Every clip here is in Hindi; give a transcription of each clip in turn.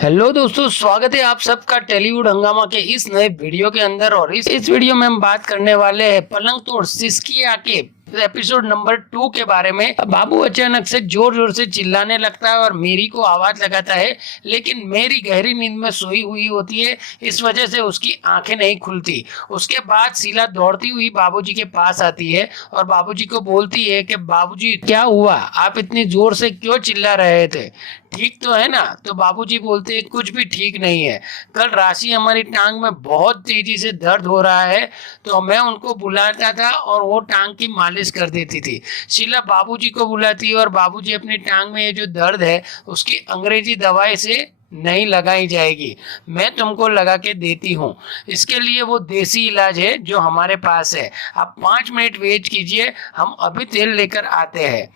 हेलो दोस्तों, स्वागत है आप सबका टॉलीवुड हंगामा के इस नए वीडियो के अंदर। और इस वीडियो में हम बात करने वाले हैं पलंग तोड़ सिसकिया के एपिसोड नंबर 2 के बारे में। बाबू अचानक से जोर जोर से चिल्लाने लगता है और मेरी को आवाज लगाता है, लेकिन मेरी गहरी नींद में सोई हुई होती है, इस वजह से उसकी आंखें नहीं खुलती। उसके बाद शीला दौड़ती हुई बाबूजी के पास आती है और बाबूजी को बोलती है कि बाबूजी क्या हुआ, आप इतनी जोर से क्यों चिल्ला रहे थे, ठीक तो है ना? तो बाबूजी बोलते हैं कुछ भी ठीक नहीं है, कल राशि हमारी टांग में बहुत तेजी से दर्द हो रहा है, तो मैं उनको बुलाता था और वो टांग की मालिश कर देती थी। शीला बाबूजी को बुलाती है और बाबूजी अपनी टांग में ये जो दर्द है उसकी अंग्रेजी दवाई से नहीं लगाई जाएगी, मैं तुमको लगा के देती हूँ। इसके लिए वो देसी इलाज है जो हमारे पास है, आप 5 मिनट वेट कीजिए, हम अभी तेल लेकर आते हैं।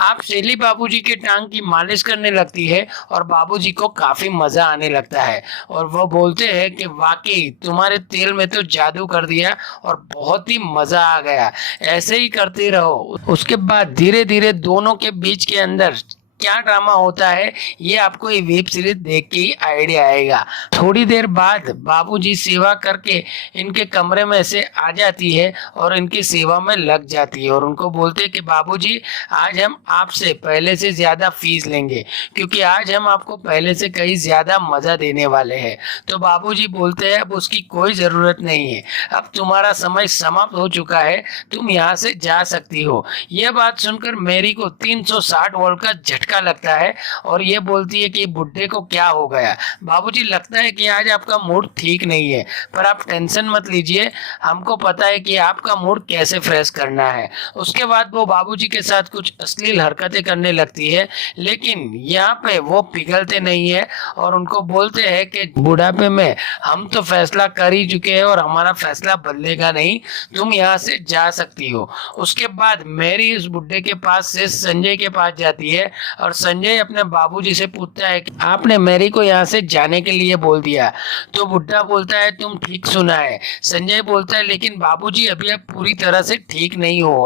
आप शेली बाबूजी के टांग की मालिश करने लगती है और बाबूजी को काफी मजा आने लगता है और वो बोलते हैं कि वाकई तुम्हारे तेल में तो जादू कर दिया और बहुत ही मजा आ गया, ऐसे ही करते रहो। उसके बाद धीरे धीरे दोनों के बीच के अंदर क्या ड्रामा होता है ये आपको ये वेब सीरीज देख के ही आइडिया आएगा। थोड़ी देर बाद बाबूजी सेवा करके इनके कमरे में से आ जाती है और इनकी सेवा में लग जाती है और उनको बोलते हैं कि बाबूजी आज हम आपसे पहले से ज्यादा फीस लेंगे, क्योंकि आज हम आपको पहले से कहीं ज्यादा मजा देने वाले हैं। तो बाबूजी बोलते हैं अब उसकी कोई जरूरत नहीं है, अब तुम्हारा समय समाप्त हो चुका है, तुम यहाँ से जा सकती हो। यह बात सुनकर मैरी को 360 वोल्ट का झटका लगता है और ये बोलती है कि बुड्ढे को क्या हो गया। बाबूजी लगता है कि आज आपका मूड ठीक नहीं है, पर आप टेंशन मत लीजिए, हमको पता है कि आपका मूड कैसे फ्रेश करना है। उसके बाद वो बाबूजी के साथ कुछ अश्लील हरकतें करने लगती है, लेकिन यहाँ पे वो पिघलते नहीं है और उनको बोलते हैं कि बुढ़ापे में हम तो फैसला कर ही चुके हैं और हमारा फैसला बदलेगा नहीं, तुम यहाँ से जा सकती हो। उसके बाद मैरी इस बुढ़े के पास से संजय के पास जाती है और संजय अपने बाबूजी से पूछता है कि आपने मैरी को यहाँ से जाने के लिए बोल दिया? तो बुड्ढा बोलता है तुम ठीक सुना है। संजय बोलता है लेकिन बाबूजी अभी आप पूरी तरह से ठीक नहीं हो,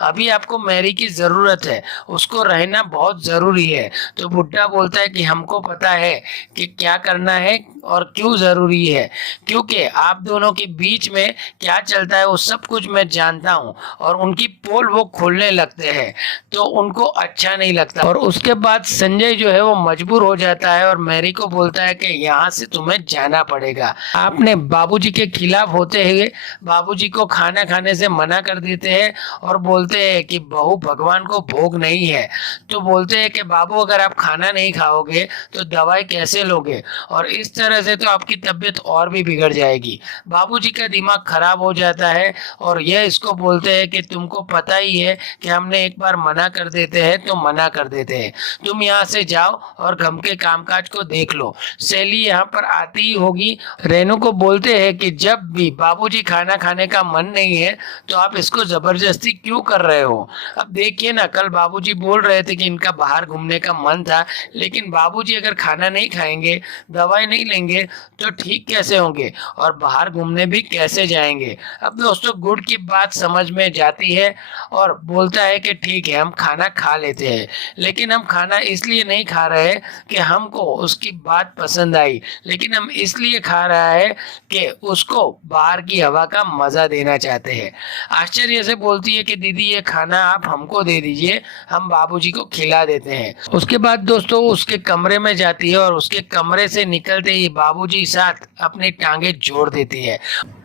अभी आपको मैरी की जरूरत है, उसको रहना बहुत जरूरी है। तो बुड्ढा बोलता है कि हमको पता है कि क्या करना है और क्यों जरूरी है, क्योंकि आप दोनों के बीच में क्या चलता है वो सब कुछ मैं जानता हूँ। और उनकी पोल वो खोलने लगते हैं तो उनको अच्छा नहीं लगता और उसके बाद संजय जो है वो मजबूर हो जाता है और मैरी को बोलता है कि यहाँ से तुम्हें जाना पड़ेगा। आपने बाबूजी के खिलाफ होते हुए बाबूजी को खाना खाने से मना कर देते हैं और बोलते हैं कि बहू भगवान को भोग नहीं है। तो बोलते हैं कि बाबू अगर आप खाना नहीं खाओगे तो दवाई कैसे लोगे, और इस तरह से तो आपकी तबीयत और भी बिगड़ जाएगी। बाबूजी का दिमाग खराब हो जाता है और यह इसको बोलते हैं कि तुमको पता ही है कि हमने एक बार मना कर देते हैं तो मना कर देते हैं, तुम यहाँ से जाओ और घर के कामकाज को देख लो। शैली यहाँ पर आती ही होगी। रेनू को बोलते हैं कि जब भी बाबूजी खाना खाने का मन नहीं है तो आप इसको जबरदस्ती क्यों कर रहे हो? अब देखिए ना, कल बाबूजी बोल रहे थे कि इनका बाहर घूमने का मन था, लेकिन बाबूजी अगर खाना नहीं खाएंगे, दवाई नहीं लेंगे तो ठीक कैसे होंगे और बाहर घूमने भी कैसे जाएंगे? अब दोस्तों गुड की बात समझ में जाती है और बोलता है कि ठीक है हम खाना खा लेते हैं, लेकिन हम खाना इसलिए नहीं खा रहे कि हमको उसकी बात पसंद आई, लेकिन हम इसलिए खा रहा है कि उसको बाहर की हवा का मजा देना चाहते हैं। आश्चर्य से बोलती है कि दीदी ये खाना आप हमको दे दीजिए, हम बाबूजी को खिला देते हैं। उसके बाद दोस्तों उसके कमरे में जाती है और उसके कमरे से निकलते ही बाबूजी साथ अपनी टांगे जोड़ देती है।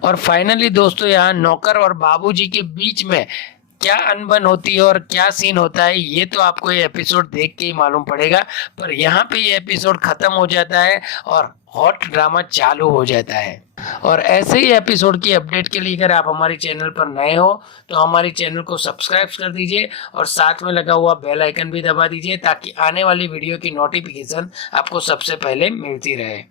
और फाइनली दोस्तों यहाँ नौकर और बाबूजी के बीच में क्या अनबन होती है और क्या सीन होता है ये तो आपको ये एपिसोड देख के ही मालूम पड़ेगा। पर यहाँ पे ये एपिसोड खत्म हो जाता है और हॉट ड्रामा चालू हो जाता है। और ऐसे ही एपिसोड की अपडेट के लिए अगर आप हमारे चैनल पर नए हो तो हमारे चैनल को सब्सक्राइब कर दीजिए और साथ में लगा हुआ बेल आइकन भी दबा दीजिए, ताकि आने वाली वीडियो की नोटिफिकेशन आपको सबसे पहले मिलती रहे।